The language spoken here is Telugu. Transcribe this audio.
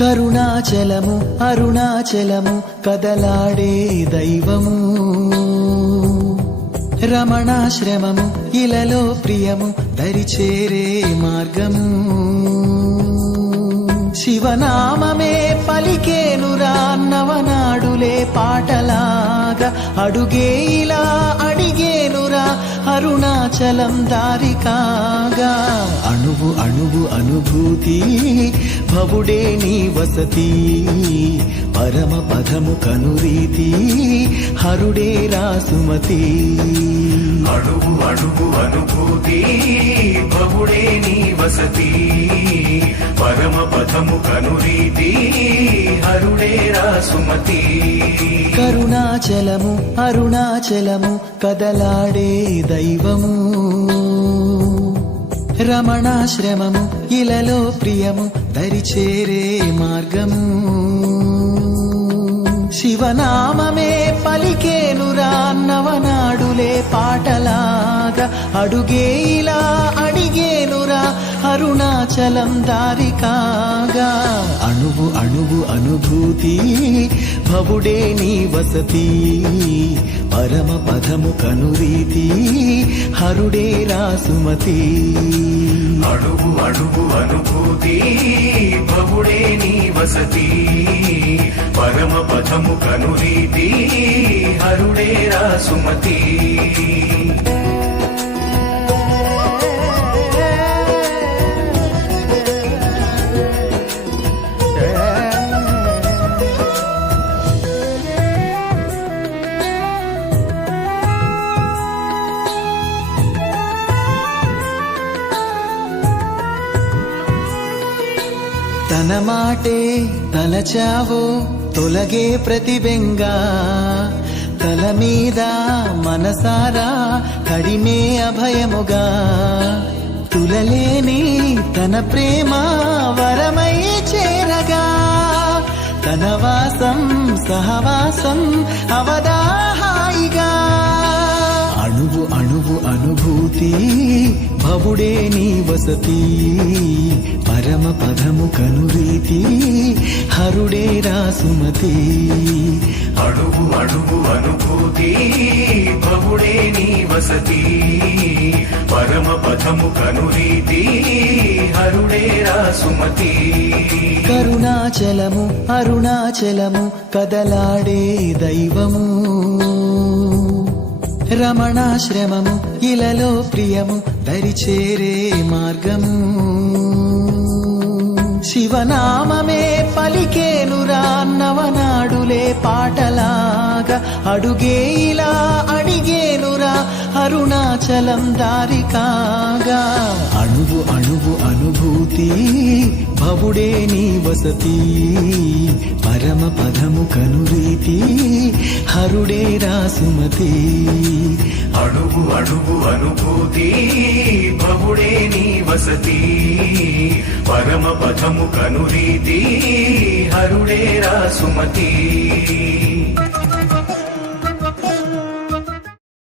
కరుణాచలము అరుణాచలము కదలాడే దైవము, రమణాశ్రమము ఇలలో ప్రియము దరిచేరే మార్గము. శివనామమే పలికేనురా నవనాడులే పాటలాగా, అడుగే ఇలా అడిగేనురా అరుణాచలం దారి కాగా. అణువు అణువు అనుభూతి భవుడే నీ వసతి, పరమ పదము కనురీతి హరుడే రాసుమతి. అణువు అణువు అనుభూతి భవుడే నీ వసతి, పరమ పదము కనురీతి హరుడే రాసుమతి. కరుణాచలము అరుణాచలము కదలాడే దైవము, రమణాశ్రమము ఇలలో ప్రియము దరిచేరే మార్గము. శివనామమే పలికేనురా నవనాడులే పాటలాగా, అడుగే ఇలా అడిగేనురా అరుణాచలం దారి కాగా. అణువు అణువు అనుభూతి భవుడే నీ వసతి, పరమ పదము కనురీతి హరుడే రాసుమతి. అణువు అణువు అనుభూతి భవుడే నీ వసతి, పరమ పదము కనురీతి హరుడే రాసుమతి. తన మాటే తలచావో తొలగే ప్రతిబెంగా, తల మీద మనసారా కడిమే అభయముగా. తులలేని తన ప్రేమ వరమై చేరగా, తన వాసం సహవాసం అవదాహాయిగా. అణువు అణువు అనుభూతి భవుడే నీ వసతి, పరమ పదము కనురీతి హరుడే రాసుమతి. అణువు అణువు అనుభూతి భవుడే నీ వసతి, పరమ పదము కనురీతి హరుడే రాసుమతి. కరుణాచలము అరుణాచలము కదలాడే దైవము, రమణాశ్రమము ఇలలో ప్రియము దరిచేరే మార్గము. శివనామమే పలికేనురా నవనాడులే పాటలాగా, అడుగే ఇలా అడిగేనురా అరుణాచలం దారి కాగా. అణువు అణువు అనుభూతి భవుడే నీ వసతి, పరమ పదము కనురీతి హరుడే రాసుమతి. అణువు అణువు అనుభూతి భవుడే నీ వసతి, పరమ పదము కనురీతి హరుడే రాసుమతి.